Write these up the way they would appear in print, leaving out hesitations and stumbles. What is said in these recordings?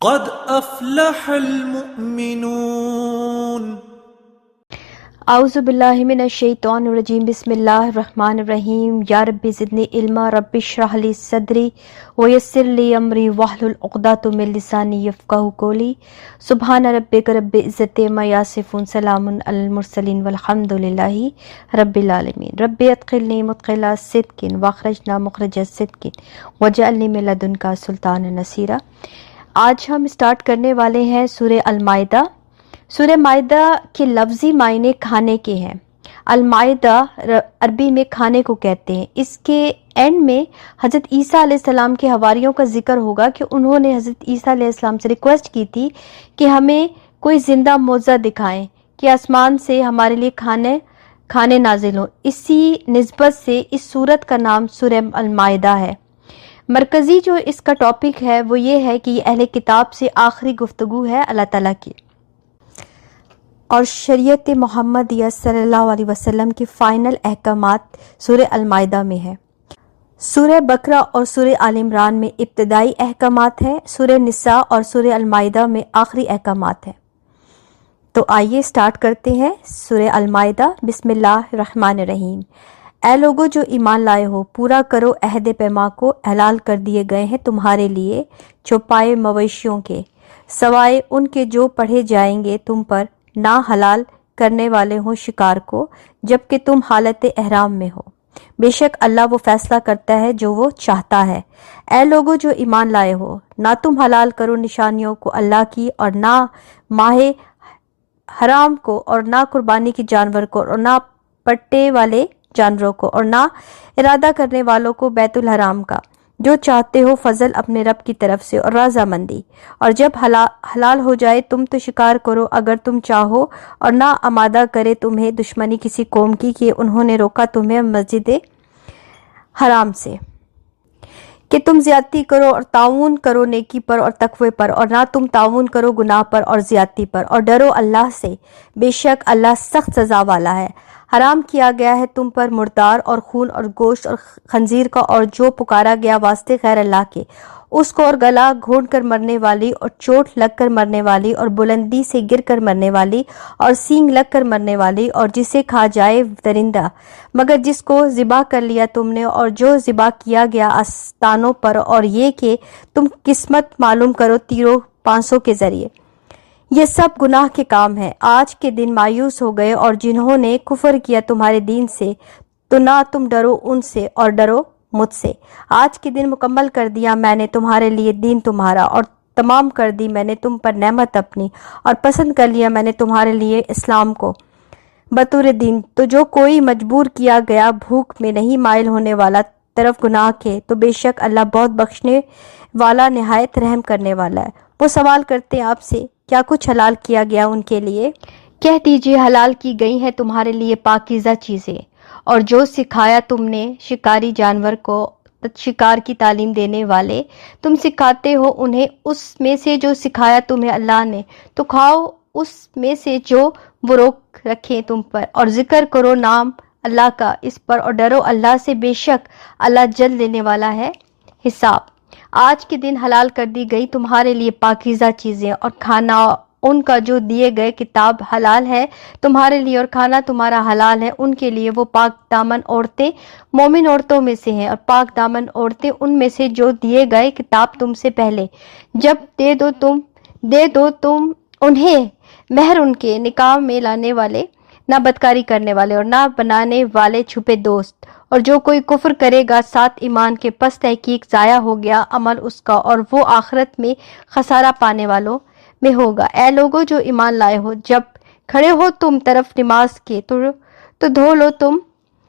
قد افلح المؤمنون. اعوذ باللہ من الشیطان الرجیم. بسم اللہ الرحمن الرحیم. یا رب زدنی علما، رب اشرح لی صدری ویسر لی امری واحلل عقدۃ من لسانی یفقہوا قولی. سبحان ربک رب العزۃ عما یصفون، سلام علی المرسلین والحمد للہ رب العالمین. رب ادخلنی مدخل صدق واخرجنا مخرج صدق واجعلنی من لدنک سلطانا نصیرا. آج ہم اسٹارٹ کرنے والے ہیں سورہ المائدہ. سورہ مائدہ کے لفظی معنی کھانے کے ہیں. المائدہ عربی میں کھانے کو کہتے ہیں. اس کے اینڈ میں حضرت عیسیٰ علیہ السلام کے حواریوں کا ذکر ہوگا کہ انہوں نے حضرت عیسیٰ علیہ السلام سے ریکویسٹ کی تھی کہ ہمیں کوئی زندہ معجزہ دکھائیں کہ آسمان سے ہمارے لیے کھانے نازل ہوں. اسی نسبت سے اس سورت کا نام سورہ المائدہ ہے. مرکزی جو اس کا ٹاپک ہے وہ یہ ہے کہ یہ اہل کتاب سے آخری گفتگو ہے اللہ تعالیٰ کی، اور شریعت محمدیہ صلی اللہ علیہ وسلم کے فائنل احکامات سورہ المائدہ میں ہے. سورہ بقرہ اور سورہ آل عمران میں ابتدائی احکامات ہیں. سورہ نساء اور سورہ المائدہ میں آخری احکامات ہیں. تو آئیے سٹارٹ کرتے ہیں سورہ المائدہ. بسم اللہ الرحمن الرحیم. اے لوگو جو ایمان لائے ہو، پورا کرو عہد پیما کو. حلال کر دیے گئے ہیں تمہارے لیے چوپائے مویشیوں کے، سوائے ان کے جو پڑھے جائیں گے تم پر. نہ حلال کرنے والے ہوں شکار کو جبکہ تم حالت احرام میں ہو. بے شک اللہ وہ فیصلہ کرتا ہے جو وہ چاہتا ہے. اے لوگو جو ایمان لائے ہو، نہ تم حلال کرو نشانیوں کو اللہ کی، اور نہ ماہ حرام کو، اور نہ قربانی کے جانور کو، اور نہ پٹے والے جانوروں کو، اور نہ ارادہ کرنے والوں کو بیت الحرام کا. جو چاہتے ہو فضل اپنے رب کی طرف سے اور رضامندی. اور جب حلال ہو جائے تم تو شکار کرو اگر تم چاہو، اور نہ آمادہ کرے تمہیں دشمنی کسی قوم کی کہ انہوں نے روکا تمہیں مسجد حرام سے کہ تم زیادتی کرو، اور تعاون کرو نیکی پر اور تقوی پر، اور نہ تم تعاون کرو گناہ پر اور زیادتی پر. اور ڈرو اللہ سے، بے شک اللہ سخت سزا والا ہے. حرام کیا گیا ہے تم پر مردار اور خون اور گوشت اور خنزیر کا، اور جو پکارا گیا واسطے غیر اللہ کے، اس کو، اور گلا گھونٹ کر مرنے والی، اور چوٹ لگ کر مرنے والی، اور بلندی سے گر کر مرنے والی، اور سینگ لگ کر مرنے والی، اور جسے کھا جائے درندہ مگر جس کو ذبح کر لیا تم نے، اور جو ذبح کیا گیا آستانوں پر. اور یہ کہ تم قسمت معلوم کرو تیروں پانسوں کے ذریعے. یہ سب گناہ کے کام ہیں. آج کے دن مایوس ہو گئے اور جنہوں نے کفر کیا تمہارے دین سے، تو نہ تم ڈرو ان سے اور ڈرو مجھ سے. آج کے دن مکمل کر دیا میں نے تمہارے لیے دین تمہارا، اور تمام کر دی میں نے تم پر نعمت اپنی، اور پسند کر لیا میں نے تمہارے لیے اسلام کو بطور دین. تو جو کوئی مجبور کیا گیا بھوک میں نہیں مائل ہونے والا طرف گناہ کے، تو بے شک اللہ بہت بخشنے والا نہایت رحم کرنے والا ہے. وہ سوال کرتے ہیں آپ سے، کیا کچھ حلال کیا گیا ان کے لیے؟ کہہ دیجئے حلال کی گئی ہیں تمہارے لیے پاکیزہ چیزیں، اور جو سکھایا تم نے شکاری جانور کو شکار کی تعلیم دینے والے، تم سکھاتے ہو انہیں اس میں سے جو سکھایا تمہیں اللہ نے، تو کھاؤ اس میں سے جو وہ روک رکھیں تم پر، اور ذکر کرو نام اللہ کا اس پر، اور ڈرو اللہ سے، بے شک اللہ جلد لینے والا ہے حساب. آج کے دن حلال کر دی گئی تمہارے لیے پاکیزہ چیزیں، اور کھانا ان کا جو دیے گئے کتاب حلال ہے تمہارے لیے، اور کھانا تمہارا حلال ہے ان کے لیے. وہ پاک دامن عورتیں مومن عورتوں میں سے ہیں، اور پاک دامن عورتیں ان میں سے جو دیے گئے کتاب تم سے پہلے. جب دے دو تم انہیں مہر ان کے نکاح میں لانے والے، نہ بدکاری کرنے والے، اور نہ بنانے والے چھپے دوست. اور جو کوئی کفر کرے گا ساتھ ایمان کے، پس تحقیق ضائع ہو گیا عمل اس کا، اور وہ آخرت میں خسارہ پانے والوں میں ہوگا. اے لوگو جو ایمان لائے ہو، جب کھڑے ہو تم طرف نماز کے تو دھو لو تم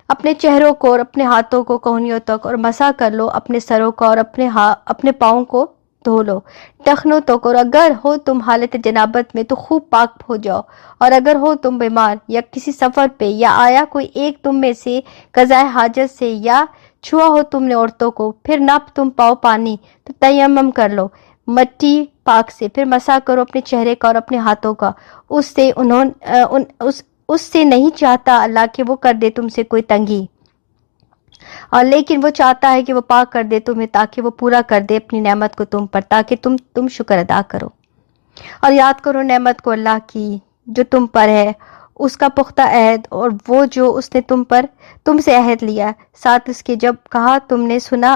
اپنے چہروں کو اور اپنے ہاتھوں کو کہنیوں تک، اور مسح کر لو اپنے سروں کا، اور اپنے پاؤں کو دھو لو ٹخنوں تک. اور اگر ہو تم حالت جنابت میں تو خوب پاک ہو جاؤ. اور اگر ہو تم بیمار یا کسی سفر پہ، یا آیا کوئی ایک تم میں سے قضائے حاجت سے، یا چھوا ہو تم نے عورتوں کو، پھر نہ تم پاؤ پانی، تو تیمم کر لو مٹی پاک سے، پھر مسح کرو اپنے چہرے کا اور اپنے ہاتھوں کا. اس سے نہیں چاہتا اللہ کہ وہ کر دے تم سے کوئی تنگی. اور لیکن وہ چاہتا ہے کہ وہ پاک کر دے تمہیں تاکہ وہ پورا کر دے اپنی نعمت کو تم پر، تاکہ تم شکر ادا کرو اور یاد کرو نعمت کو اللہ کی جو تم پر ہے، اس کا پختہ عہد اور وہ جو اس نے تم سے عہد لیا، ساتھ اس کے جب کہا تم نے سنا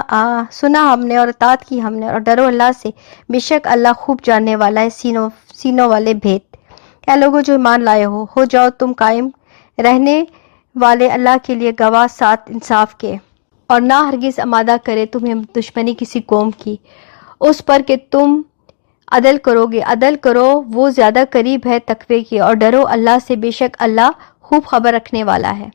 ہم نے اور اطاعت کی ہم نے، اور ڈرو اللہ سے، بے شک اللہ خوب جاننے والا ہے سینوں والے بھید۔ اے لوگوں جو ایمان لائے ہو جاؤ تم قائم رہنے والے اللہ کے لیے گواہ ساتھ انصاف کے، اور نہ ہرگز آمادہ کرے تمہیں دشمنی کسی قوم کی اس پر کہ تم عدل کرو گے، عدل کرو وہ زیادہ قریب ہے تقوی کی، اور ڈرو اللہ سے، بے شک اللہ خوب خبر رکھنے والا ہے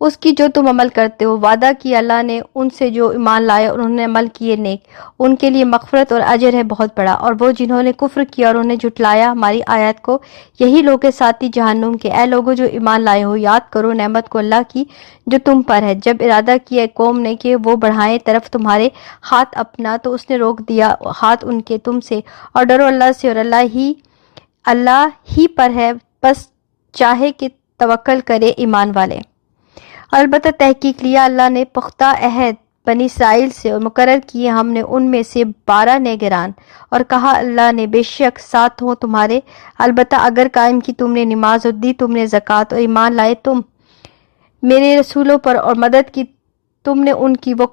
اس کی جو تم عمل کرتے ہو۔ وعدہ کیا اللہ نے ان سے جو ایمان لائے اور انہوں نے عمل کیے نیک، ان کے لیے مغفرت اور اجر ہے بہت بڑا، اور وہ جنہوں نے کفر کیا اور انہوں نے جھٹلایا ہماری آیات کو، یہی لوگ ساتھی جہنم کے۔ اے لوگوں جو ایمان لائے ہو، یاد کرو نعمت کو اللہ کی جو تم پر ہے، جب ارادہ کیا قوم نے کہ وہ بڑھائیں طرف تمہارے ہاتھ اپنا، تو اس نے روک دیا ہاتھ ان کے تم سے، اور ڈرو اللہ سے، اور اللہ ہی پر ہے، بس چاہے کہ توکل کرے ایمان والے۔ البتہ تحقیق لیا اللہ نے پختہ عہد بنی اسرائیل سے، اور مقرر کیے ہم نے ان میں سے 12 نگران، اور کہا اللہ نے بے شک ساتھ ہوں تمہارے، البتہ اگر قائم کی تم نے نماز اور دی تم نے زکوٰۃ، اور ایمان لائے تم میرے رسولوں پر اور مدد کی تم نے ان کی، وہ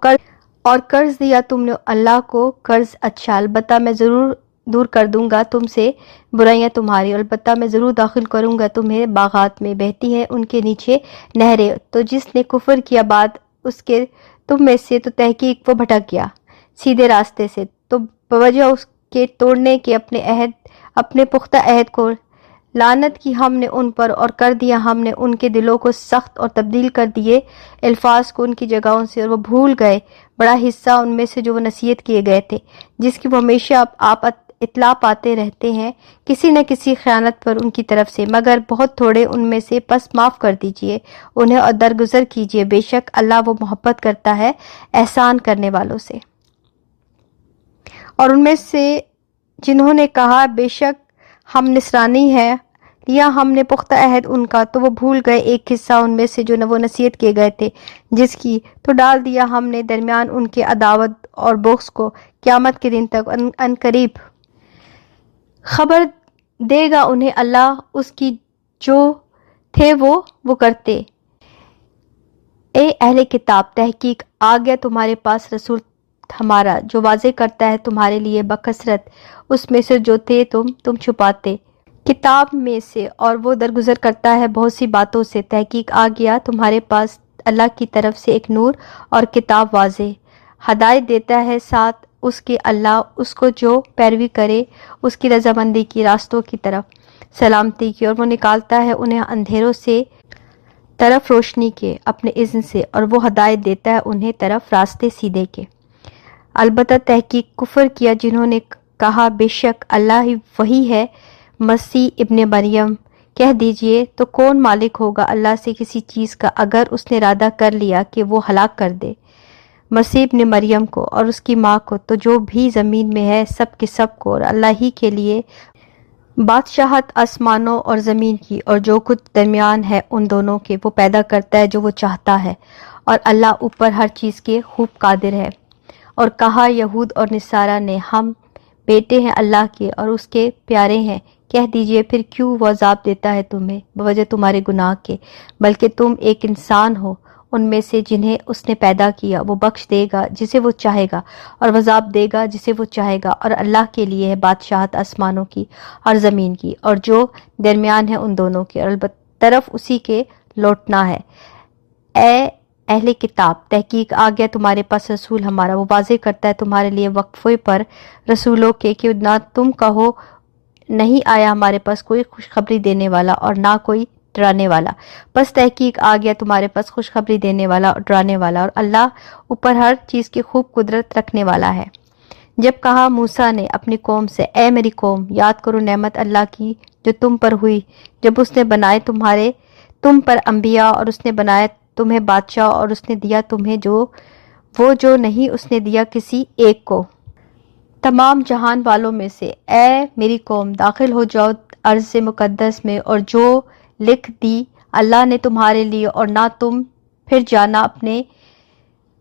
قرض دیا تم نے اللہ کو قرض اچھا، البتہ میں ضرور دور کر دوں گا تم سے برائیاں تمہاری، البتہ میں ضرور داخل کروں گا تمہیں باغات میں بہتی ہیں ان کے نیچے نہریں۔ تو جس نے کفر کیا بعد اس کے تم میں سے، تو تحقیق وہ بھٹک گیا سیدھے راستے سے، تو بوجہ اس کے توڑنے کے اپنے پختہ عہد کو لعنت کی ہم نے ان پر، اور کر دیا ہم نے ان کے دلوں کو سخت، اور تبدیل کر دیے الفاظ کو ان کی جگہوں سے، اور وہ بھول گئے بڑا حصہ ان میں سے جو وہ نصیحت کیے گئے تھے، جس کی وہ ہمیشہ آپ اطلاع پاتے رہتے ہیں کسی نہ کسی خیانت پر ان کی طرف سے، مگر بہت تھوڑے ان میں سے، پس معاف کر دیجئے انہیں اور درگزر کیجئے، بے شک اللہ وہ محبت کرتا ہے احسان کرنے والوں سے۔ اور ان میں سے جنہوں نے کہا بے شک ہم نصرانی ہیں، لیا ہم نے پختہ عہد ان کا، تو وہ بھول گئے ایک حصہ ان میں سے جو وہ نصیحت کیے گئے تھے جس کی، تو ڈال دیا ہم نے درمیان ان کے عداوت اور بغض کو قیامت کے دن تک، ان قریب خبر دے گا انہیں اللہ اس کی جو تھے وہ کرتے۔ اے اہل کتاب، تحقیق آ گیا تمہارے پاس رسول ہمارا جو واضح کرتا ہے تمہارے لیے بکثرت اس میں سے جو تھے تم چھپاتے کتاب میں سے، اور وہ درگزر کرتا ہے بہت سی باتوں سے۔ تحقیق آ گیا تمہارے پاس اللہ کی طرف سے ایک نور اور کتاب واضح، ہدایت دیتا ہے ساتھ اس کے اللہ اس کو جو پیروی کرے اس کی رضامندی کی راستوں کی طرف سلامتی کی، اور وہ نکالتا ہے انہیں اندھیروں سے طرف روشنی کے اپنے اذن سے، اور وہ ہدایت دیتا ہے انہیں طرف راستے سیدھے کے۔ البتہ تحقیق کفر کیا جنہوں نے کہا بے شک اللہ ہی وہی ہے مسیح ابن مریم، کہہ دیجئے تو کون مالک ہوگا اللہ سے کسی چیز کا اگر اس نے ارادہ کر لیا کہ وہ ہلاک کر دے مسیح ابن مریم کو اور اس کی ماں کو، تو جو بھی زمین میں ہے سب کے سب کو، اور اللہ ہی کے لیے بادشاہت آسمانوں اور زمین کی، اور جو کچھ درمیان ہے ان دونوں کے، وہ پیدا کرتا ہے جو وہ چاہتا ہے، اور اللہ اوپر ہر چیز کے خوب قادر ہے۔ اور کہا یہود اور نصارہ نے ہم بیٹے ہیں اللہ کے اور اس کے پیارے ہیں، کہہ دیجئے پھر کیوں وہ عذاب دیتا ہے تمہیں بوجہ تمہارے گناہ کے، بلکہ تم ایک انسان ہو ان میں سے جنہیں اس نے پیدا کیا، وہ بخش دے گا جسے وہ چاہے گا اور عذاب دے گا جسے وہ چاہے گا، اور اللہ کے لیے ہے بادشاہت آسمانوں کی اور زمین کی اور جو درمیان ہے ان دونوں کے، اور البتہ طرف اسی کے لوٹنا ہے۔ اے اہل کتاب، تحقیق آ گیا تمہارے پاس رسول ہمارا، وہ واضح کرتا ہے تمہارے لیے وقفے پر رسولوں کے کہ نہ تم کہو نہیں آیا ہمارے پاس کوئی خوشخبری دینے والا اور نہ کوئی ڈرانے والا، بس تحقیق آ گیا تمہارے پاس خوشخبری دینے والا اور ڈرانے والا، اور اللہ اوپر ہر چیز کی خوب قدرت رکھنے والا ہے۔ جب کہا موسیٰ نے اپنی قوم سے اے میری قوم، یاد کرو نعمت اللہ کی جو تم پر ہوئی جب اس نے بنائے تم پر انبیاء، اور اس نے بنایا تمہیں بادشاہ، اور اس نے دیا تمہیں جو نہیں اس نے دیا کسی ایک کو تمام جہان والوں میں سے۔ اے میری قوم، داخل ہو جاؤ ارض مقدس میں، اور جو لکھ دی اللہ نے تمہارے لیے، اور نہ تم پھر جانا اپنے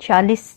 40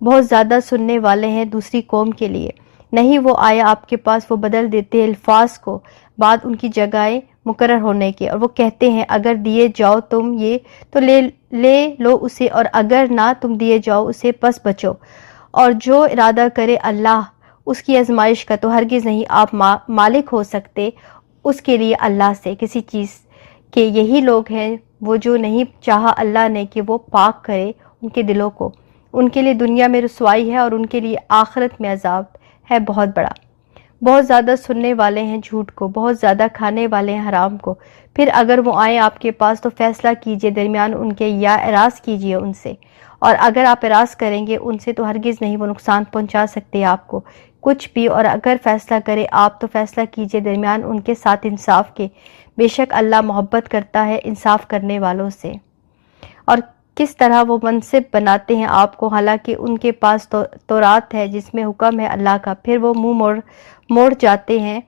بہت زیادہ سننے والے ہیں دوسری قوم کے لیے۔ نہیں وہ آیا آپ کے پاس، وہ بدل دیتے ہیں الفاظ کو بعد ان کی جگہیں مقرر ہونے کے، اور وہ کہتے ہیں اگر دیے جاؤ تم یہ تو لے لو اسے، اور اگر نہ تم دیے جاؤ اسے پس بچو۔ اور جو ارادہ کرے اللہ اس کی آزمائش کا تو ہرگز نہیں آپ مالک ہو سکتے اس کے لیے اللہ سے کسی چیز کے۔ یہی لوگ ہیں وہ جو نہیں چاہا اللہ نے کہ وہ پاک کرے ان کے دلوں کو، ان کے لیے دنیا میں رسوائی ہے اور ان کے لیے آخرت میں عذاب ہے بہت بڑا۔ بہت زیادہ سننے والے ہیں جھوٹ کو، بہت زیادہ کھانے والے ہیں حرام کو۔ پھر اگر وہ آئیں آپ کے پاس تو فیصلہ کیجئے درمیان ان کے یا اعراض کیجئے ان سے، اور اگر آپ اعراض کریں گے ان سے تو ہرگز نہیں وہ نقصان پہنچا سکتے آپ کو کچھ بھی، اور اگر فیصلہ کرے آپ تو فیصلہ کیجئے درمیان ان کے ساتھ انصاف کے، بے شک اللہ محبت کرتا ہے انصاف کرنے والوں سے۔ اور کس طرح وہ منصب بناتے ہیں آپ کو حالانکہ ان کے پاس تورات ہے جس میں حکم ہے اللہ کا، پھر وہ منہ موڑ جاتے ہیں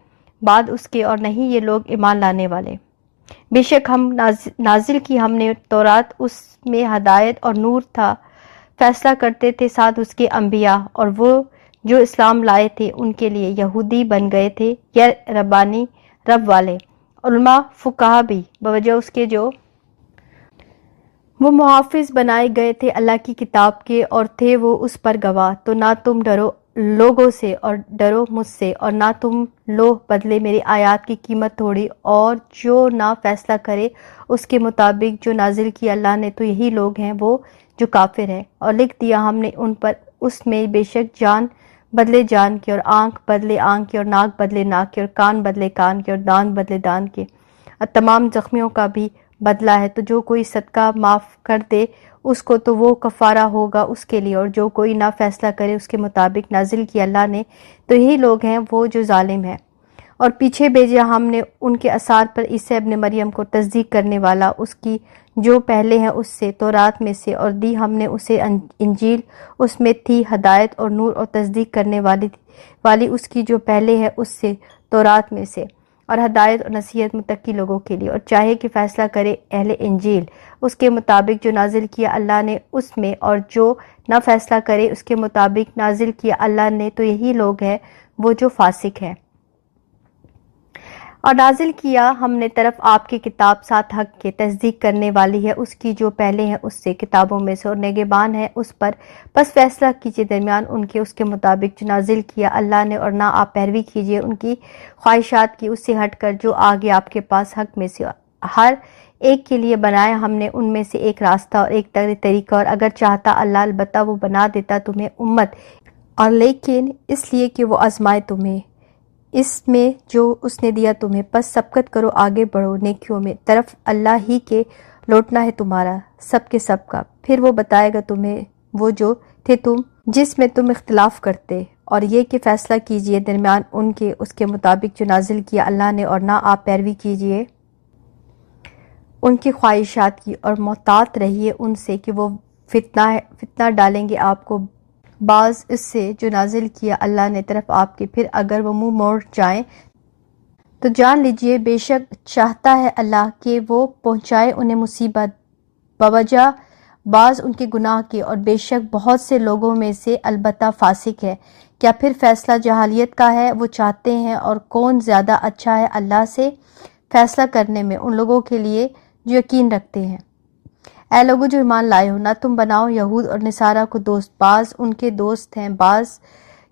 بعد اس کے، اور نہیں یہ لوگ ایمان لانے والے۔ بے شک ہم نازل کی ہم نے تورات، اس میں ہدایت اور نور تھا، فیصلہ کرتے تھے ساتھ اس کے انبیاء، اور وہ جو اسلام لائے تھے ان کے لیے یہودی بن گئے تھے یا ربانی رب والے، علماء فقہا بھی بوجہ اس کے جو وہ محافظ بنائے گئے تھے اللہ کی کتاب کے، اور تھے وہ اس پر گواہ۔ تو نہ تم ڈرو لوگوں سے اور ڈرو مجھ سے، اور نہ تم لو بدلے میری آیات کی قیمت تھوڑی، اور جو نہ فیصلہ کرے اس کے مطابق جو نازل کی اللہ نے تو یہی لوگ ہیں وہ جو کافر ہیں۔ اور لکھ دیا ہم نے ان پر اس میں بے شک جان بدلے جان کے، اور آنکھ بدلے آنکھ کے، اور ناک بدلے ناک کے، اور کان بدلے کان کے، اور دان بدلے دان کے، اور تمام زخمیوں کا بھی بدلہ ہے۔ تو جو کوئی صدقہ معاف کر دے اس کو تو وہ کفارہ ہوگا اس کے لیے، اور جو کوئی نہ فیصلہ کرے اس کے مطابق نازل کی اللہ نے تو یہی لوگ ہیں وہ جو ظالم ہیں۔ اور پیچھے بھیجا ہم نے ان کے آثار پر عیسیٰ ابن مریم کو تصدیق کرنے والا اس کی جو پہلے ہیں اس سے تورات میں سے، اور دی ہم نے اسے انجیل، اس میں تھی ہدایت اور نور، اور تصدیق کرنے والی اس کی جو پہلے ہے اس سے تورات میں سے، اور ہدایت اور نصیحت متقی لوگوں کے لیے۔ اور چاہے کہ فیصلہ کرے اہل انجیل اس کے مطابق جو نازل کیا اللہ نے اس میں، اور جو نہ فیصلہ کرے اس کے مطابق نازل کیا اللہ نے تو یہی لوگ ہیں وہ جو فاسق ہیں۔ اور نازل کیا ہم نے طرف آپ کی کتاب ساتھ حق کے، تصدیق کرنے والی ہے اس کی جو پہلے ہیں اس سے کتابوں میں سے، اور نگہبان ہے اس پر، بس فیصلہ کیجئے درمیان ان کے اس کے مطابق جو نازل کیا اللہ نے، اور نہ آپ پیروی کیجئے ان کی خواہشات کی اس سے ہٹ کر جو آگے آپ کے پاس حق میں سے۔ ہر ایک کے لیے بنایا ہم نے ان میں سے ایک راستہ اور ایک طریقہ، اور اگر چاہتا اللہ البتہ وہ بنا دیتا تمہیں امت، اور لیکن اس لیے کہ وہ آزمائے تمہیں اس میں جو اس نے دیا تمہیں، پس سبقت کرو آگے بڑھو نیکیوں میں، طرف اللہ ہی کے لوٹنا ہے تمہارا سب کے سب کا۔ پھر وہ بتائے گا تمہیں وہ جو تھے تم جس میں تم اختلاف کرتے، اور یہ کہ فیصلہ کیجئے درمیان ان کے اس کے مطابق جو نازل کیا اللہ نے، اور نہ آپ پیروی کیجئے ان کی خواہشات کی، اور محتاط رہیے ان سے کہ وہ فتنہ ڈالیں گے آپ کو بعض اس سے جو نازل کیا اللہ نے طرف آپ کے۔ پھر اگر وہ منہ موڑ جائیں تو جان لیجئے بے شک چاہتا ہے اللہ کہ وہ پہنچائے انہیں مصیبت بوجہ بعض ان کے گناہ کے، اور بے شک بہت سے لوگوں میں سے البتہ فاسق ہے۔ کیا پھر فیصلہ جہالیت کا ہے؟ وہ چاہتے ہیں، اور کون زیادہ اچھا ہے اللہ سے فیصلہ کرنے میں ان لوگوں کے لیے جو یقین رکھتے ہیں۔ اے لوگو جو ایمان لائے ہو، نہ تم بناؤ یہود اور نصارہ کو دوست، بعض ان کے دوست ہیں بعض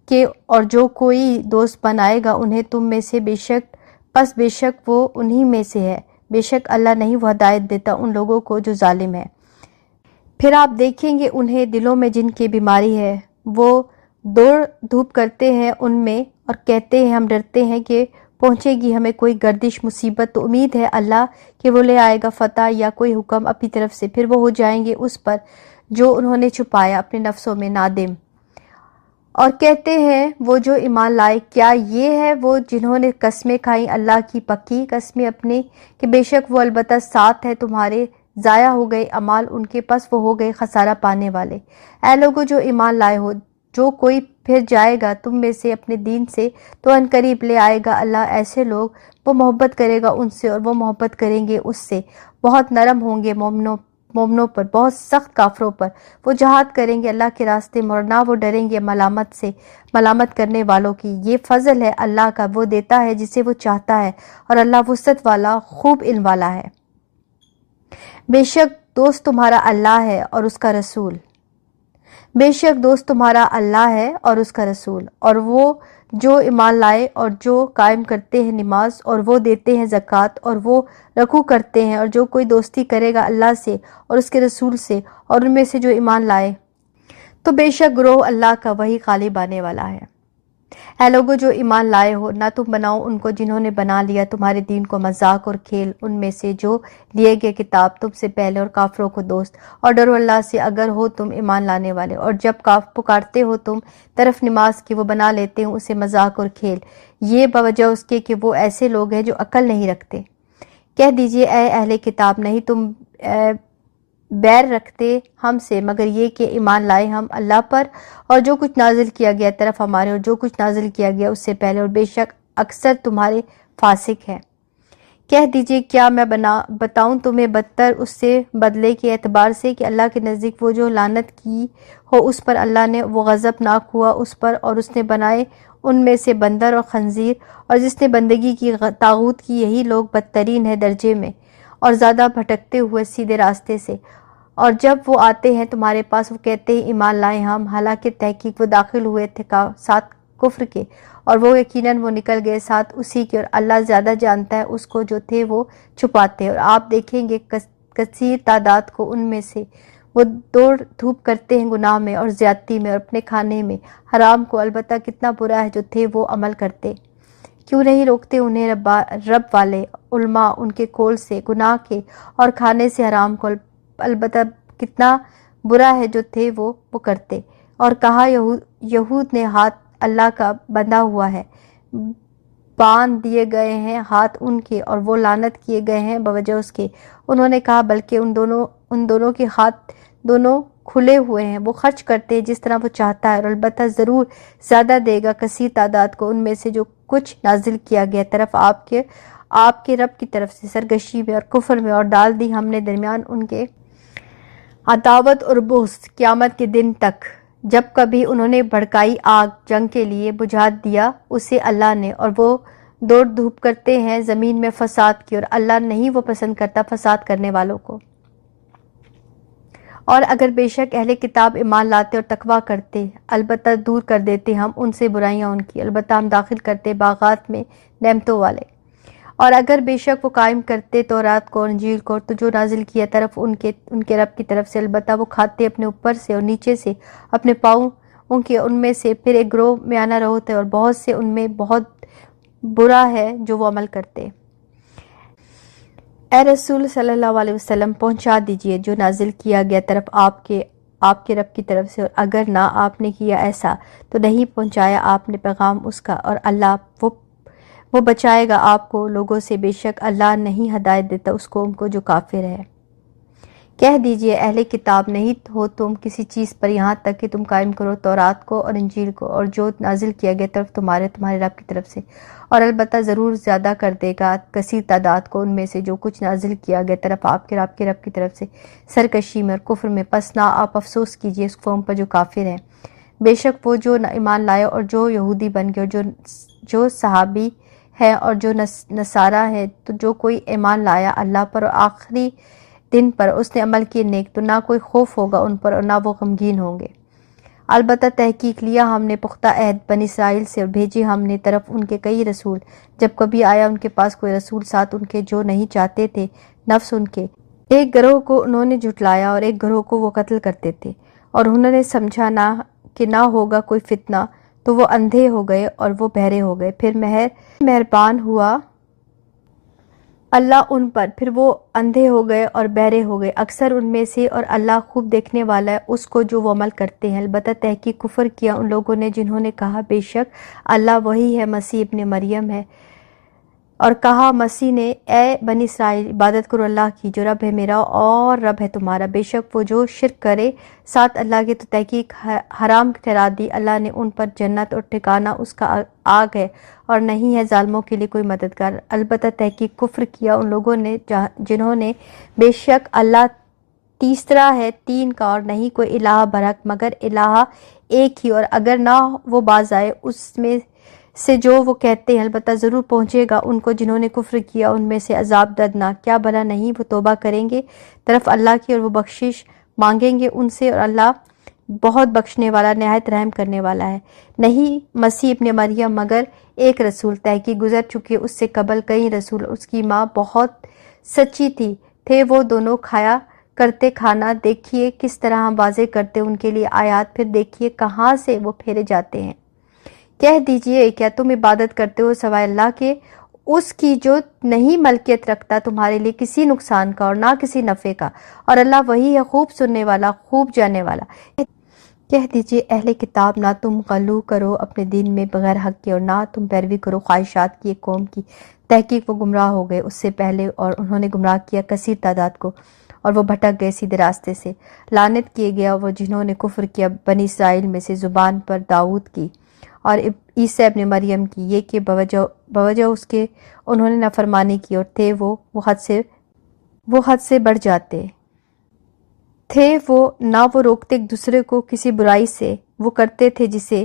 کے، اور جو کوئی دوست بنائے گا انہیں تم میں سے بے شک وہ انہی میں سے ہے، بے شک اللہ نہیں وہ ہدایت دیتا ان لوگوں کو جو ظالم ہے۔ پھر آپ دیکھیں گے انہیں دلوں میں جن کی بیماری ہے، وہ دوڑ دھوپ کرتے ہیں ان میں، اور کہتے ہیں ہم ڈرتے ہیں کہ پہنچے گی ہمیں کوئی گردش مصیبت، تو امید ہے اللہ کہ وہ لے آئے گا فتح یا کوئی حکم اپنی طرف سے، پھر وہ ہو جائیں گے اس پر جو انہوں نے چھپایا اپنے نفسوں میں نادم۔ اور کہتے ہیں وہ جو ایمان لائے، کیا یہ ہے وہ جنہوں نے قسمیں کھائیں اللہ کی پکی قسمیں اپنے، کہ بے شک وہ البتہ ساتھ ہے تمہارے، ضائع ہو گئے اعمال ان کے، پس وہ ہو گئے خسارہ پانے والے۔ اے لوگو جو ایمان لائے ہو، جو کوئی پھر جائے گا تم میں سے اپنے دین سے تو ان قریب لے آئے گا اللہ ایسے لوگ، وہ محبت کرے گا ان سے اور وہ محبت کریں گے اس سے، بہت نرم ہوں گے مومنوں مومنوں پر، بہت سخت کافروں پر وہ جہاد کریں گے اللہ کے راستے میں، اور نہ وہ ڈریں گے ملامت کرنے والوں کی۔ یہ فضل ہے اللہ کا، وہ دیتا ہے جسے وہ چاہتا ہے، اور اللہ وسعت والا خوب علم والا ہے۔ بے شک دوست تمہارا اللہ ہے اور اس کا رسول، بے شک دوست تمہارا اللہ ہے اور اس کا رسول، اور وہ جو ایمان لائے اور جو قائم کرتے ہیں نماز، اور وہ دیتے ہیں زکوٰۃ، اور وہ رکوع کرتے ہیں، اور جو کوئی دوستی کرے گا اللہ سے اور اس کے رسول سے اور ان میں سے جو ایمان لائے، تو بے شک گروہ اللہ کا وہی غالب آنے والا ہے۔ اے لوگو جو ایمان لائے ہو، نہ تم بناؤ ان کو جنہوں نے بنا لیا تمہارے دین کو مذاق اور کھیل، ان میں سے جو دیے گئے کتاب تم سے پہلے، اور کافروں کو دوست، اور ڈرو اللہ سے اگر ہو تم ایمان لانے والے، اور جب پکارتے ہو تم طرف نماز کی وہ بنا لیتے ہو اسے مذاق اور کھیل، یہ بوجہ اس کے کہ وہ ایسے لوگ ہیں جو عقل نہیں رکھتے۔ کہہ دیجئے اے اہل کتاب، نہیں تم بیر رکھتے ہم سے مگر یہ کہ ایمان لائے ہم اللہ پر اور جو کچھ نازل کیا گیا طرف ہمارے، اور جو کچھ نازل کیا گیا اس سے پہلے، اور بے شک اکثر تمہارے فاسق ہیں۔ کہہ دیجئے کیا میں بتاؤں تمہیں بدتر اس سے بدلے کے اعتبار سے کہ اللہ کے نزدیک وہ جو لعنت کی ہو اس پر اللہ نے، وہ غضبناک ہوا اس پر، اور اس نے بنائے ان میں سے بندر اور خنزیر، اور جس نے بندگی کی طاغوت کی، یہی لوگ بدترین ہیں درجے میں اور زیادہ بھٹکتے ہوئے سیدھے راستے سے۔ اور جب وہ آتے ہیں تمہارے پاس وہ کہتے ہیں ایمان لائے ہم، حالانکہ تحقیق وہ داخل ہوئے تھے ساتھ کفر کے، اور وہ یقیناً وہ نکل گئے ساتھ اسی کے، اور اللہ زیادہ جانتا ہے اس کو جو تھے وہ چھپاتے۔ اور آپ دیکھیں گے کثیر تعداد کو ان میں سے وہ دوڑ دھوپ کرتے ہیں گناہ میں اور زیادتی میں اور اپنے کھانے میں حرام کو، البتہ کتنا برا ہے جو تھے وہ عمل کرتے۔ کیوں نہیں روکتے انہیں رب والے علماء ان کے قول سے گناہ کے اور کھانے سے حرام کو، البتہ کتنا برا ہے جو تھے وہ کرتے۔ اور کہا یہود نے ہاتھ اللہ کا بندھا ہوا ہے، باندھ دیے گئے ہیں ہاتھ ان کے، اور وہ لعنت کیے گئے ہیں بوجہ اس کے۔ انہوں نے کہا بلکہ ان دونوں کے ہاتھ دونوں کھلے ہوئے ہیں، وہ خرچ کرتے ہیں جس طرح وہ چاہتا ہے، اور البتہ ضرور زیادہ دے گا کثیر تعداد کو ان میں سے جو کچھ نازل کیا گیا طرف آپ کے رب کی طرف سے سرکشی میں اور کفر میں، اور ڈال دی ہم نے درمیان ان کے عداوت اور بغض قیامت کے دن تک۔ جب کبھی انہوں نے بھڑکائی آگ جنگ کے لیے بجھا دیا اسے اللہ نے، اور وہ دوڑ دھوپ کرتے ہیں زمین میں فساد کی، اور اللہ نہیں وہ پسند کرتا فساد کرنے والوں کو۔ اور اگر بے شک اہل کتاب ایمان لاتے اور تقویٰ کرتے، البتہ دور کر دیتے ہم ان سے برائیاں ان کی، البتہ ہم داخل کرتے باغات میں نعمتوں والے۔ اور اگر بے شک وہ قائم کرتے تورات کو اور انجیل کو، تو جو نازل کیا طرف ان کے رب کی طرف سے، البتہ وہ کھاتے اپنے اوپر سے اور نیچے سے اپنے پاؤں ان میں سے، پھر ایک گروہ میانہ رہو ہوتے، اور بہت سے ان میں بہت برا ہے جو وہ عمل کرتے۔ اے رسول صلی اللہ علیہ وسلم پہنچا دیجئے جو نازل کیا گیا طرف آپ کے رب کی طرف سے، اور اگر نہ آپ نے کیا ایسا تو نہیں پہنچایا آپ نے پیغام اس کا، اور اللہ وہ بچائے گا آپ کو لوگوں سے، بے شک اللہ نہیں ہدایت دیتا اس قوم کو جو کافر ہے۔ کہہ دیجئے اہل کتاب، نہیں ہو تم کسی چیز پر یہاں تک کہ تم قائم کرو تورات کو اور انجیل کو، اور جو نازل کیا گیا طرف تمہارے رب کی طرف سے، اور البتہ ضرور زیادہ کر دے گا کثیر تعداد کو ان میں سے جو کچھ نازل کیا گیا طرف آپ کے رب کی طرف سے سرکشی میں اور کفر میں، پس نہ آپ افسوس کیجئے اس قوم پر جو کافر ہے۔ بے شک وہ جو ایمان لائے اور جو یہودی بن گئے، اور جو صحابی ہے اور جو نصارہ ہے، تو جو کوئی ایمان لایا اللہ پر اور آخری دن پر اس نے عمل کیے نیک، تو نہ کوئی خوف ہوگا ان پر اور نہ وہ غمگین ہوں گے۔ البتہ تحقیق لیا ہم نے پختہ عہد بنی اسرائیل سے، اور بھیجے ہم نے طرف ان کے کئی رسول، جب کبھی آیا ان کے پاس کوئی رسول ساتھ ان کے جو نہیں چاہتے تھے نفس ان کے، ایک گروہ کو انہوں نے جھٹلایا اور ایک گروہ کو وہ قتل کرتے تھے، اور انہوں نے سمجھا نہ کہ نہ ہوگا کوئی فتنہ، تو وہ اندھے ہو گئے اور وہ بہرے ہو گئے، پھر مہربان ہوا اللہ ان پر، پھر وہ اندھے ہو گئے اور بہرے ہو گئے اکثر ان میں سے، اور اللہ خوب دیکھنے والا ہے اس کو جو وہ عمل کرتے ہیں۔ البتہ تحقیق کفر کیا ان لوگوں نے جنہوں نے کہا بے شک اللہ وہی ہے مسیح ابن مریم ہے، اور کہا مسیح نے اے بنی اسرائیل عبادت کرو اللہ کی جو رب ہے میرا اور رب ہے تمہارا، بے شک وہ جو شرک کرے ساتھ اللہ کے تو تحقیق حرام ٹھہرا دی اللہ نے ان پر جنت، اور ٹھکانہ اس کا آگ ہے، اور نہیں ہے ظالموں کے لیے کوئی مددگار۔ البتہ تحقیق کفر کیا ان لوگوں نے جنہوں نے بے شک اللہ تیسرا ہے تین کا اور نہیں کوئی الہ برحق مگر الہ ایک ہی، اور اگر نہ وہ باز آئے اس میں سے جو وہ کہتے ہیں، البتہ ضرور پہنچے گا ان کو جنہوں نے کفر کیا ان میں سے عذاب دردناک۔ کیا بھلا نہیں وہ توبہ کریں گے طرف اللہ کی اور وہ بخشش مانگیں گے ان سے، اور اللہ بہت بخشنے والا نہایت رحم کرنے والا ہے۔ نہیں مسیح ابن مریم مگر ایک رسول، تحقیق گزر چکے اس سے قبل کئی رسول، اس کی ماں بہت سچی تھے وہ دونوں کھایا کرتے کھانا۔ دیکھیے کس طرح ہم واضح کرتے ان کے لیے آیات، پھر دیکھیے کہاں سے وہ پھیرے جاتے ہیں۔ کہہ دیجئے کیا تم عبادت کرتے ہو سوائے اللہ کے، اس کی جو نہیں ملکیت رکھتا تمہارے لیے کسی نقصان کا اور نہ کسی نفع کا، اور اللہ وہی ہے خوب سننے والا خوب جاننے والا۔ کہہ دیجئے اہل کتاب نہ تم غلو کرو اپنے دین میں بغیر حق کے، اور نہ تم پیروی کرو خواہشات کی ایک قوم کی، تحقیق وہ گمراہ ہو گئے اس سے پہلے اور انہوں نے گمراہ کیا کثیر تعداد کو، اور وہ بھٹک گئے سیدھے راستے سے۔ لعنت کیے گیا وہ جنہوں نے کفر کیا بنی اسرائیل میں سے زبان پر داؤد کی اور عیسیٰ ابن مریم کی، یہ کہ بوجہ اس کے انہوں نے نافرمانی کی، اور تھے وہ حد سے بڑھ جاتے تھے، نہ وہ روکتے ایک دوسرے کو کسی برائی سے، وہ کرتے تھے جسے،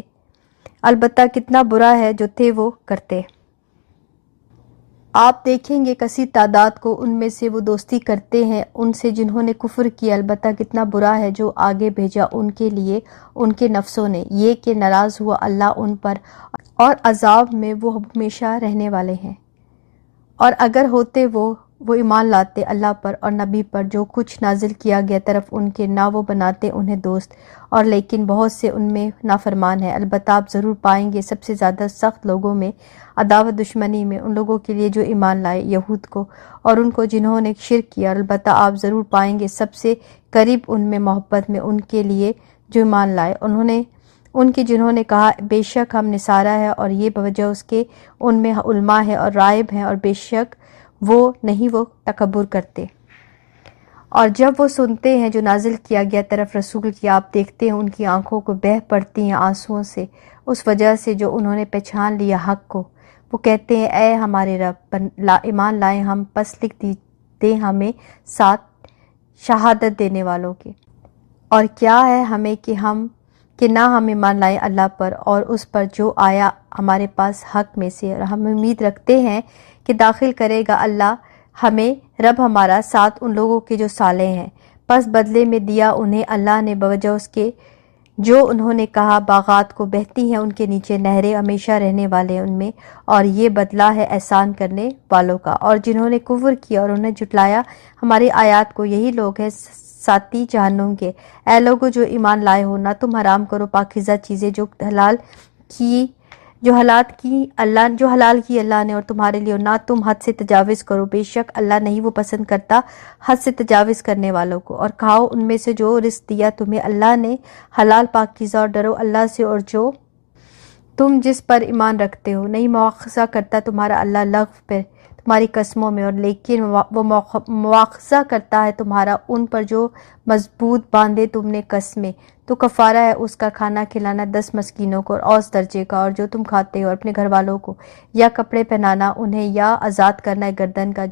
البتہ کتنا برا ہے جو تھے وہ کرتے۔ آپ دیکھیں گے کثیر تعداد کو ان میں سے وہ دوستی کرتے ہیں ان سے جنہوں نے کفر کیا، البتہ کتنا برا ہے جو آگے بھیجا ان کے لیے ان کے نفسوں نے، یہ کہ ناراض ہوا اللہ ان پر اور عذاب میں وہ ہمیشہ رہنے والے ہیں۔ اور اگر ہوتے وہ ایمان لاتے اللہ پر اور نبی پر جو کچھ نازل کیا گیا طرف ان کے، نہ وہ بناتے انہیں دوست، اور لیکن بہت سے ان میں نافرمان ہیں۔ البتہ آپ ضرور پائیں گے سب سے زیادہ سخت لوگوں میں عداوت دشمنی میں ان لوگوں کے لیے جو ایمان لائے، یہود کو اور ان کو جنہوں نے شرک کیا، اور البتہ آپ ضرور پائیں گے سب سے قریب ان میں محبت میں ان کے لیے جو ایمان لائے، ان کے جنہوں نے کہا بے شک ہم نصارہ ہے، اور یہ بوجہ اس کے ان میں علماء ہے اور رائب ہیں، اور بے شک وہ تکبر کرتے۔ اور جب وہ سنتے ہیں جو نازل کیا گیا طرف رسول کی، آپ دیکھتے ہیں ان کی آنکھوں کو بہہ پڑتی ہیں آنسوؤں سے، اس وجہ سے جو انہوں نے پہچان لیا حق کو۔ وہ کہتے ہیں اے ہمارے رب، ایمان لائے ہم، پس لکھ دے ہمیں ساتھ شہادت دینے والوں کے۔ اور کیا ہے ہمیں کہ نہ ہم ایمان لائیں اللہ پر اور اس پر جو آیا ہمارے پاس حق میں سے، اور ہم امید رکھتے ہیں کہ داخل کرے گا اللہ ہمیں رب ہمارا ساتھ ان لوگوں کے جو صالح ہیں۔ پس بدلے میں دیا انہیں اللہ نے بوجہ اس کے جو انہوں نے کہا باغات کو بہتی ہیں ان کے نیچے نہریں، ہمیشہ رہنے والے ان میں، اور یہ بدلہ ہے احسان کرنے والوں کا۔ اور جنہوں نے کفر کیا اور انہیں جھٹلایا ہماری آیات کو، یہی لوگ ہیں ساتھی جہنم کے۔ اے لوگو جو ایمان لائے ہو، نہ تم حرام کرو پاکیزہ چیزیں جو حلال کی اللہ نے اور تمہارے لیے، اور نہ تم حد سے تجاوز کرو، بے شک اللہ نہیں وہ پسند کرتا حد سے تجاوز کرنے والوں کو۔ اور کھاؤ ان میں سے جو رزق دیا تمہیں اللہ نے حلال پاکیزہ، اور ڈرو اللہ سے اور جو تم جس پر ایمان رکھتے ہو۔ نہیں مواخذہ کرتا تمہارا اللہ لغو پر تمہاری قسموں میں، اور لیکن وہ مواخذہ کرتا ہے تمہارا ان پر جو مضبوط باندھے تم نے قسمیں، تو کفارہ ہے اس کا کھانا کھلانا 10 مسکینوں کو اور اوس درجے کا، اور جو تم کھاتے ہو اور اپنے گھر والوں کو، یا کپڑے پہنانا انہیں، یا آزاد کرنا ہے گردن کا،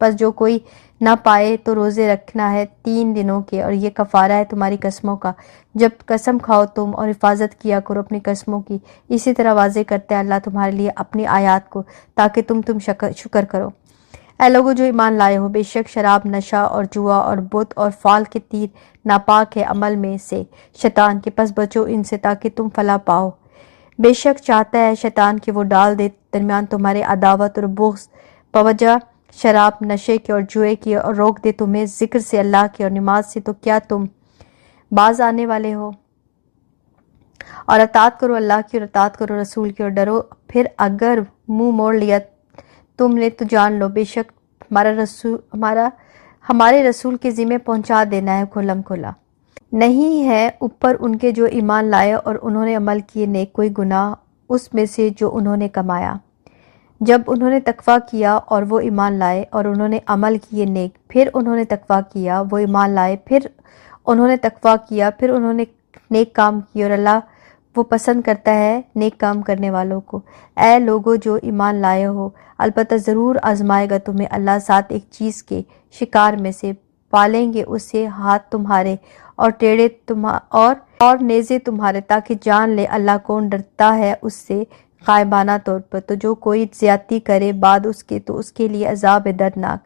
پس جو کوئی نہ پائے تو روزے رکھنا ہے 3 دنوں کے، اور یہ کفارہ ہے تمہاری قسموں کا جب قسم کھاؤ تم، اور حفاظت کیا کرو اپنی قسموں کی۔ اسی طرح واضح کرتا ہے اللہ تمہارے لیے اپنی آیات کو تاکہ تم شکر کرو۔ اے لوگو جو ایمان لائے ہو، بے شک شراب، نشہ اور جوا اور بت اور فال کے تیر ناپاک ہے عمل میں سے شیطان کے، پس بچو ان سے تاکہ تم فلاح پاؤ۔ بے شک چاہتا ہے شیطان کہ وہ ڈال دے درمیان تمہارے عداوت اور بغض بوجہ شراب، نشے کے اور جوئے کی، اور روک دے تمہیں ذکر سے اللہ کے اور نماز سے، تو کیا تم باز آنے والے ہو؟ اور اطاعت کرو اللہ کی اور اطاعت کرو رسول کی، اور ڈرو پھر اگر منہ موڑ لیا تم نے تو جان لو بے شک ہمارے رسول کے ذمہ پہنچا دینا ہے کھلم کھلا۔ نہیں ہے اوپر ان کے جو ایمان لائے اور انہوں نے عمل کیے نیک کوئی گناہ اس میں سے جو انہوں نے کمایا، جب انہوں نے تقویٰ کیا اور وہ ایمان لائے اور انہوں نے عمل کیے نیک، پھر انہوں نے تقویٰ کیا وہ ایمان لائے، پھر انہوں نے تقویٰ کیا پھر انہوں نے نیک کام کیے، اور اللہ وہ پسند کرتا ہے نیک کام کرنے والوں کو۔ اے لوگو جو ایمان لائے ہو، البتہ ضرور آزمائے گا تمہیں اللہ ساتھ ایک چیز کے شکار میں سے، پالیں گے اسے ہاتھ تمہارے اور ٹیڑے اور نیزے تمہارے، تاکہ جان لے اللہ کون ڈرتا ہے اس سے غائبانہ طور پر۔ تو جو کوئی زیادتی کرے بعد اس کے تو اس کے لیے عذاب ہے دردناک۔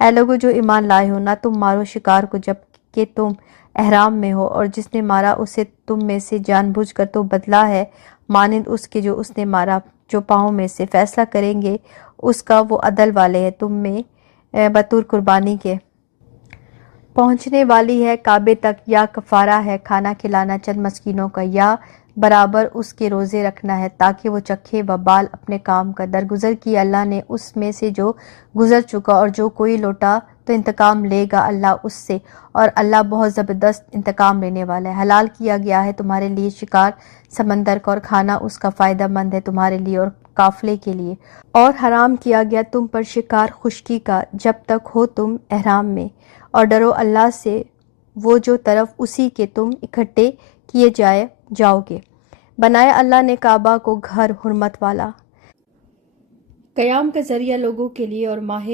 اے لوگو جو ایمان لائے ہو، نہ تم مارو شکار کو جب کہ تم احرام میں ہو، اور جس نے مارا اسے تم میں سے جان بوجھ کر تو بدلہ ہے مانند اس کے جو اس نے مارا۔ جو پاؤں میں سے فیصلہ کریں گے اس کا وہ عدل والے ہیں تم میں بطور قربانی کے پہنچنے والی ہے کعبے تک، یا کفارہ ہے کھانا کھلانا چند مسکینوں کا، یا برابر اس کے روزے رکھنا ہے تاکہ وہ چکھے وبال اپنے کام کا۔ درگزر کی اللہ نے اس میں سے جو گزر چکا، اور جو کوئی لوٹا تو انتقام لے گا اللہ اس سے، اور اللہ بہت زبردست انتقام لینے والا ہے۔ حلال کیا گیا ہے تمہارے لیے شکار سمندر کا، اور کھانا اس کا فائدہ مند ہے تمہارے لیے اور قافلے کے لیے، اور حرام کیا گیا تم پر شکار خشکی کا جب تک ہو تم احرام میں، اور ڈرو اللہ سے وہ جو طرف اسی کے تم اکٹھے کیے جاؤ گے۔ بنایا اللہ نے کعبہ کو گھر حرمت والا، قیام کا ذریعہ لوگوں کے لیے، اور ماہ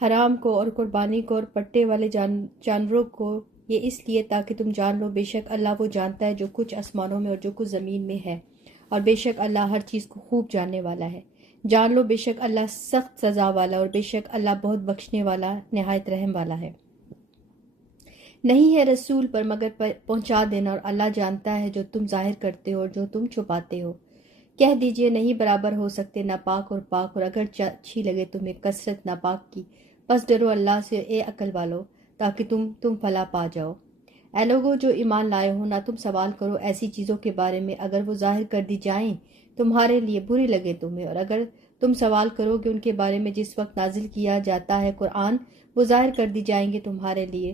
حرام کو اور قربانی کو اور پٹے والے جانوروں کو، یہ اس لیے تاکہ تم جان لو بے شک اللہ وہ جانتا ہے جو کچھ آسمانوں میں اور جو کچھ زمین میں ہے، اور بے شک اللہ ہر چیز کو خوب جاننے والا ہے۔ جان لو بے شک اللہ سخت سزا والا، اور بے شک اللہ بہت بخشنے والا نہایت رحم والا ہے۔ نہیں ہے رسول پر مگر پہنچا دینا، اور اللہ جانتا ہے جو تم ظاہر کرتے ہو اور جو تم چھپاتے ہو۔ کہہ دیجئے نہیں برابر ہو سکتے ناپاک اور پاک، اور اگر اچھی لگے تمہیں کثرت ناپاک کی، پس ڈرو اللہ سے اے عقل والو، تاکہ تم فلاح پا جاؤ۔ اے لوگو جو ایمان لائے ہو، نہ تم سوال کرو ایسی چیزوں کے بارے میں اگر وہ ظاہر کر دی جائیں تمہارے لیے بری لگے تمہیں، اور اگر تم سوال کرو گے ان کے بارے میں جس وقت نازل کیا جاتا ہے قرآن، وہ ظاہر کر دی جائیں گے تمہارے لیے۔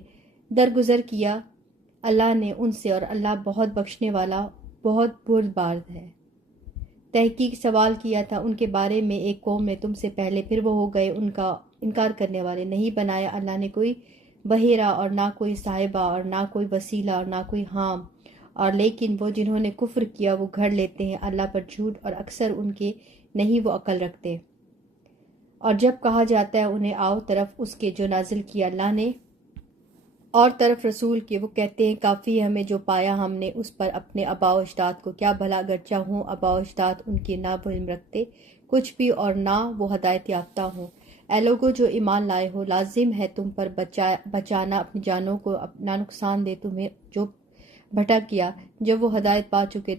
درگزر کیا اللہ نے ان سے، اور اللہ بہت بخشنے والا بہت بردبار ہے۔ تحقیق سوال کیا تھا ان کے بارے میں ایک قوم نے تم سے پہلے، پھر وہ ہو گئے ان کا انکار کرنے والے۔ نہیں بنایا اللہ نے کوئی بحیرہ، اور نہ کوئی صاحبہ، اور نہ کوئی وسیلہ، اور نہ کوئی حام، اور لیکن وہ جنہوں نے کفر کیا وہ گھڑ لیتے ہیں اللہ پر جھوٹ، اور اکثر ان کے نہیں وہ عقل رکھتے۔ اور جب کہا جاتا ہے انہیں آؤ طرف اس کے جو نازل کیا اللہ نے، اور طرف رسول کے، وہ کہتے ہیں کافی ہے ہمیں جو پایا ہم نے اس پر اپنے آباء و اجداد کو، کیا بھلا اگرچہ ہوں آباء و اجداد ان کے نہ علم رکھتے کچھ بھی، اور نہ وہ ہدایت یافتہ ہوں۔ اے لوگو جو ایمان لائے ہو، لازم ہے تم پر بچانا اپنی جانوں کو، نہ نقصان دے تمہیں جو بھٹک گیا، جب وہ ہدایت پا چکے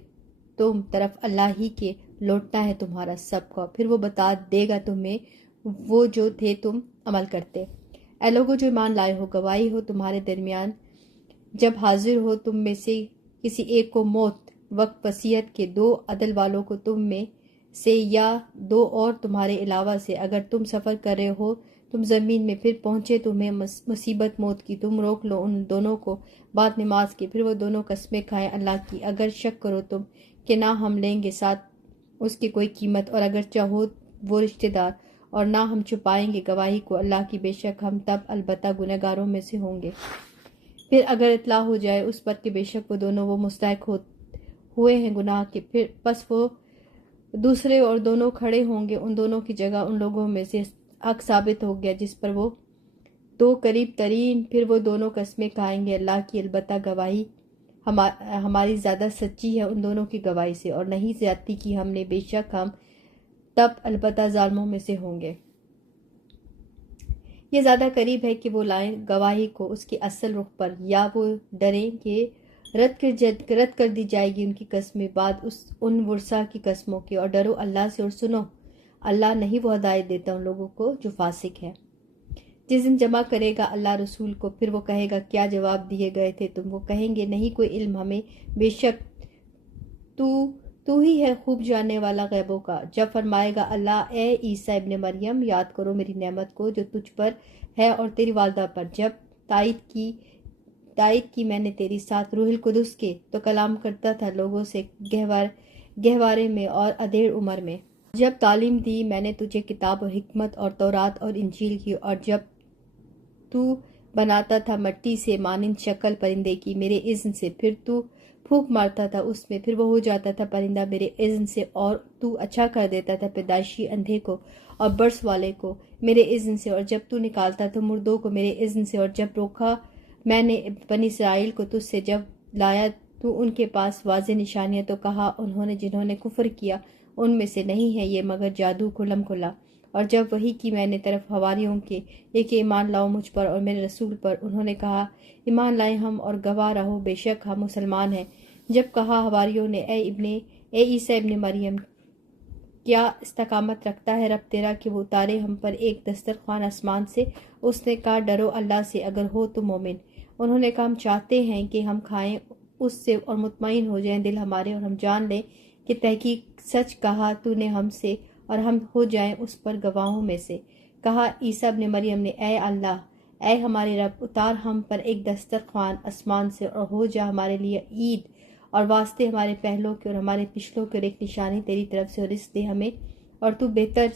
تم طرف اللہ ہی کے لوٹنا ہے تمہارا سب کا، پھر وہ بتا دے گا تمہیں وہ جو تھے تم عمل کرتے۔ اے لوگو جو ایمان لائے ہو، گواہی ہو تمہارے درمیان جب حاضر ہو تم میں سے کسی ایک کو موت وقت وصیت کے، دو عدل والوں کو تم میں سے یا دو اور تمہارے علاوہ سے، اگر تم سفر کر رہے ہو تم زمین میں، پھر پہنچے تمہیں مصیبت موت کی، تم روک لو ان دونوں کو بعد نماز کے، پھر وہ دونوں قسمیں کھائیں اللہ کی، اگر شک کرو تم کہ نہ ہم لیں گے ساتھ اس کی کوئی قیمت، اور اگر چاہو وہ رشتہ دار، اور نہ ہم چھپائیں گے گواہی کو اللہ کی، بے شک ہم تب البتہ گنہگاروں میں سے ہوں گے۔ پھر اگر اطلاع ہو جائے اس پر کہ بے شک وہ دونوں وہ مستحق ہوئے ہیں گناہ کے، پھر پس وہ دوسرے اور دونوں کھڑے ہوں گے ان دونوں کی جگہ، ان لوگوں میں سے حق ثابت ہو گیا جس پر وہ دو قریب ترین، پھر وہ دونوں قسمیں کھائیں گے اللہ کی، البتہ گواہی ہماری زیادہ سچی ہے ان دونوں کی گواہی سے، اور نہیں زیادتی کی ہم نے، بے شک ہم تب البتہ ظالموں میں سے ہوں گے۔ یہ زیادہ قریب ہے کہ وہ لائیں گواہی کو اس کے اصل رخ پر، یا وہ ڈریں کہ رد کر دی جائے گی ان کی قسمیں بعد ان ورثہ کی قسموں کے، اور ڈرو اللہ سے اور سنو اللہ نہیں وہ ہدایت دیتا ان لوگوں کو جو فاسق ہے۔ جس دن جمع کرے گا اللہ رسول کو، پھر وہ کہے گا کیا جواب دیے گئے تھے تم، وہ کہیں گے نہیں کوئی علم ہمیں، بے شک تو ہی ہے خوب جاننے والا غیبوں کا۔ جب فرمائے گا اللہ اے عیسیٰ ابن مریم، یاد کرو میری نعمت کو جو تجھ پر ہے اور تیری والدہ پر، جب تائید کی میں نے تیری ساتھ روح القدس کے، تو کلام کرتا تھا لوگوں سے گہوارے میں اور ادھیڑ عمر میں، جب تعلیم دی میں نے تجھے کتاب اور حکمت اور تورات اور انجیل کی، اور جب تو بناتا تھا مٹی سے مانند شکل پرندے کی میرے اذن سے، پھر تو پھونک مارتا تھا اس میں، پھر وہ ہو جاتا تھا پرندہ میرے اذن سے، اور تو اچھا کر دیتا تھا پیدائشی اندھے کو اور برس والے کو، میرے اذن سے اور جب تو نکالتا تو مردوں کو میرے اذن سے، اور جب روکا میں نے بنی اسرائیل کو تجھ سے جب لایا تو ان کے پاس واضح نشانیاں، تو کہا انہوں نے جنہوں نے کفر کیا ان میں سے نہیں ہے یہ مگر جادو کھلم کھلا۔ اور جب وحی کی میں نے طرف حواریوں کے یہ کہ ایمان لاؤ مجھ پر اور میرے رسول پر، انہوں نے کہا ایمان لائے ہم اور گواہ رہو بے شک ہم مسلمان ہیں۔ جب کہا حواریوں نے اے عیسیٰ ابن مریم، کیا استقامت رکھتا ہے رب تیرا کہ وہ اتارے ہم پر ایک دسترخوان آسمان سے؟ اس نے کہا ڈرو اللہ سے اگر ہو تو مومن۔ انہوں نے کہا ہم چاہتے ہیں کہ ہم کھائیں اس سے اور مطمئن ہو جائیں دل ہمارے، اور ہم جان لیں کہ تحقیق سچ کہا تو نے ہم سے، اور ہم ہو جائیں اس پر گواہوں میں سے۔ کہا عیسیٰ ابن مریم نے اے اللہ، اے ہمارے رب، اتار ہم پر ایک دسترخوان آسمان سے اور ہو جا ہمارے لیے عید اور واسطے ہمارے پہلوں کے اور ہمارے پچھلوں کے، اور ایک نشانی تیری طرف سے، اور رزق دے ہمیں، اور تو بہتر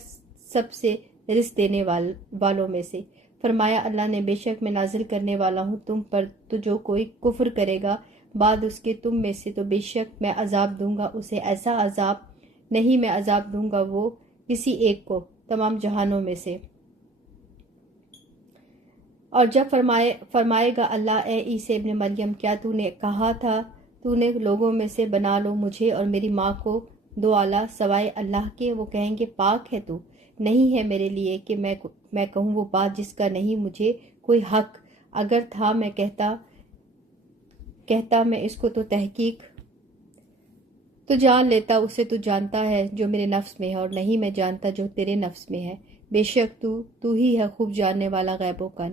سب سے رزق دینے والوں میں سے۔ فرمایا اللہ نے بے شک میں نازل کرنے والا ہوں تم پر، تو جو کوئی کفر کرے گا بعد اس کے تم میں سے تو بے شک میں عذاب دوں گا اسے ایسا عذاب نہیں میں عذاب دوں گا وہ کسی ایک کو تمام جہانوں میں سے۔ اور جب فرمائے گا اللہ اے عیسیٰ ابن مریم، کیا تو نے کہا تھا تو نے لوگوں میں سے بنا لو مجھے اور میری ماں کو دو اعلیٰ سوائے اللہ کے؟ وہ کہیں گے پاک ہے تو، نہیں ہے میرے لیے کہ میں کہوں وہ بات جس کا نہیں مجھے کوئی حق، اگر تھا میں کہتا میں اس کو تو تحقیق تو جان لیتا، اسے تو جانتا ہے جو میرے نفس میں ہے اور نہیں میں جانتا جو تیرے نفس میں ہے، بے شک تو ہی ہے خوب جاننے والا غیبوں کا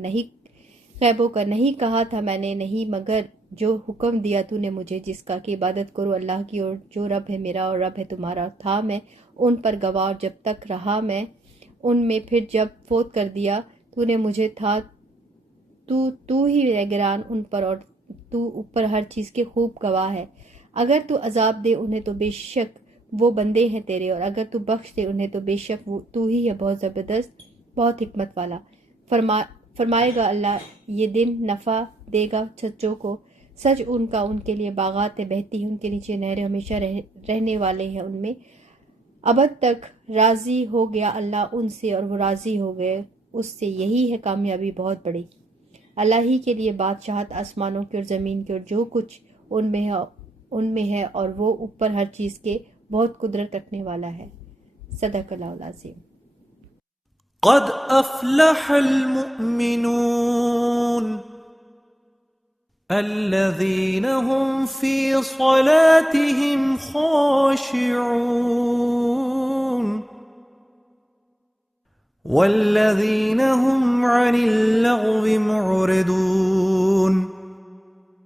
نہیں کہا تھا میں نے نہیں مگر جو حکم دیا تو نے مجھے، جس کا کہ عبادت کرو اللہ کی، اور جو رب ہے میرا اور رب ہے تمہارا، تھا میں ان پر گواہ، اور جب تک رہا میں ان میں، پھر جب فوت کر دیا تو نے مجھے تھا تو ہی نگران ان پر، اور تو اوپر ہر چیز کے خوب گواہ ہے۔ اگر تو عذاب دے انہیں تو بے شک وہ بندے ہیں تیرے، اور اگر تو بخش دے انہیں تو بے شک تو ہی ہے بہت زبردست بہت حکمت والا۔ فرمائے گا اللہ یہ دن نفع دے گا سچوں کو، سچ ان کا ان کے لیے باغات بہتی ہیں ان کے نیچے نہریں، ہمیشہ رہنے والے ہیں ان میں ابد تک۔ راضی ہو گیا اللہ ان سے اور وہ راضی ہو گئے اس سے، یہی ہے کامیابی بہت بڑی۔ اللہ ہی کے لیے بادشاہت آسمانوں کی اور زمین کی اور جو کچھ ان میں ہے اور وہ اوپر ہر چیز کے بہت قدرت رکھنے والا ہے۔ صدق اللہ العظیم۔ قد افلح المؤمنون الذين هم في صلاتهم خاشعون والذين هم عن اللغو معرضون